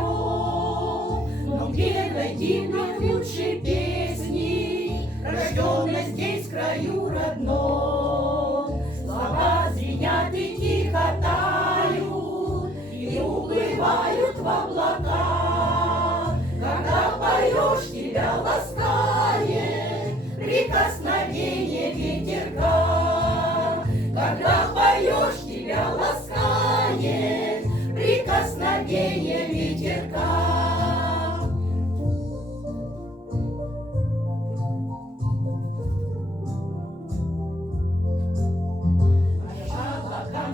Но где найти нам лучшие песни, рожденной здесь, в краю родном? Слова звенят и тихо тают, и уплывают в облака. Когда поешь, тебя ласкает прикосновение ветерка. Когда поешь, тебя ласкает прикосновение ветерка.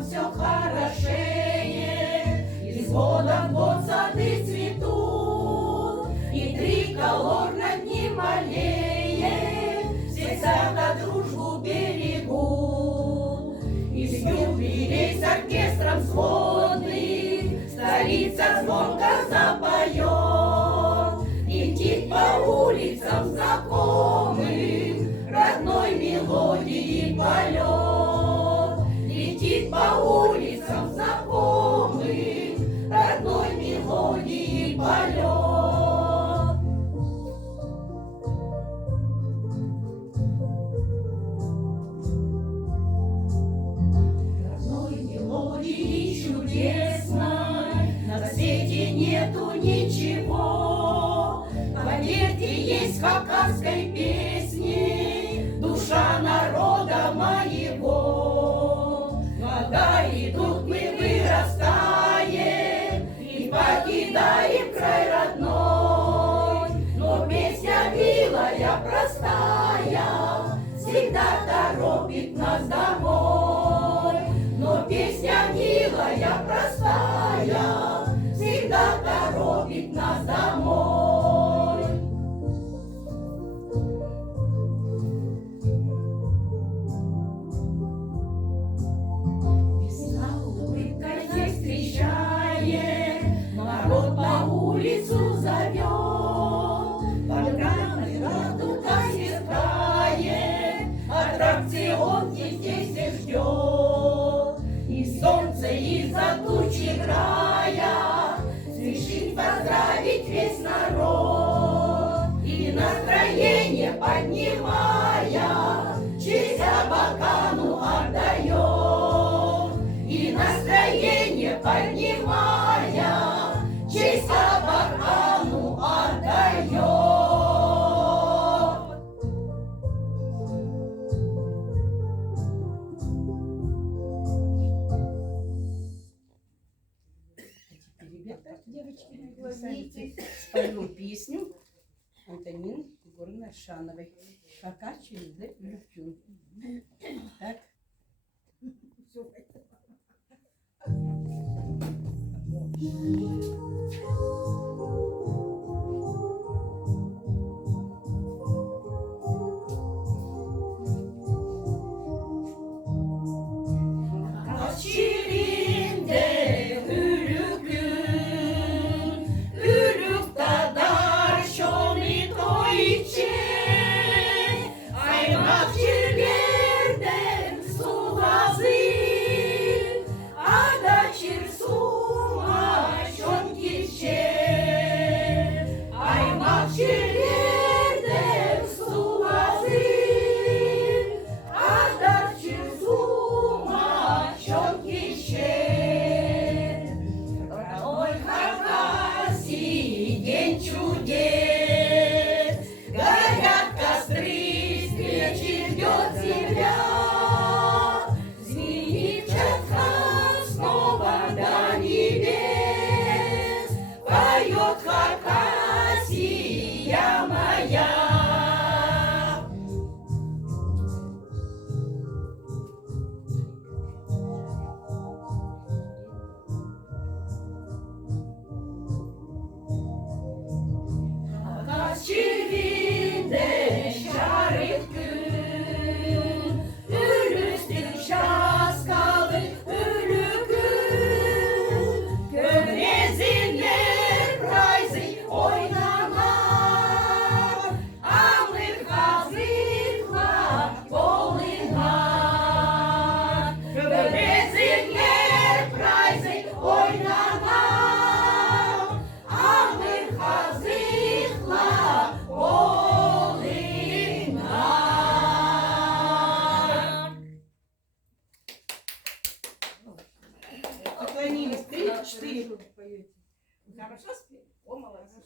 Все хорошее, и с года в год сады цветут, и триколор над ним аллеет, всегда на дружбу берегут. И с юбилей с оркестром сводным столица звонко запоет, и летит по улицам знакомым родной мелодии полет. Летит по улицам знакомым родной мелодии полет. Родной мелодии чудесной на свете нету ничего. Поверьте, есть в кавказской песне душа народа моего. Года идут, мы вырастаем и покидаем край родной, но песня милая, простая всегда торопит нас домой. Но песня милая, простая всегда торопит нас домой. Народ по улицу зовет, программы радуга сверкает, аттракцион здесь всех ждет. И солнце из-за туч играя спешит поздравить весь народ. И настроение поднимая, честь Абакану отдает. И настроение поднимая, честь Абакану отдает. Ребята, девочки, споем песню Антонины Егоровны Аршановой «Кака через Люфтюн». Так. Kövreziller, Preise 4. Хорошо спели? О, молодцы.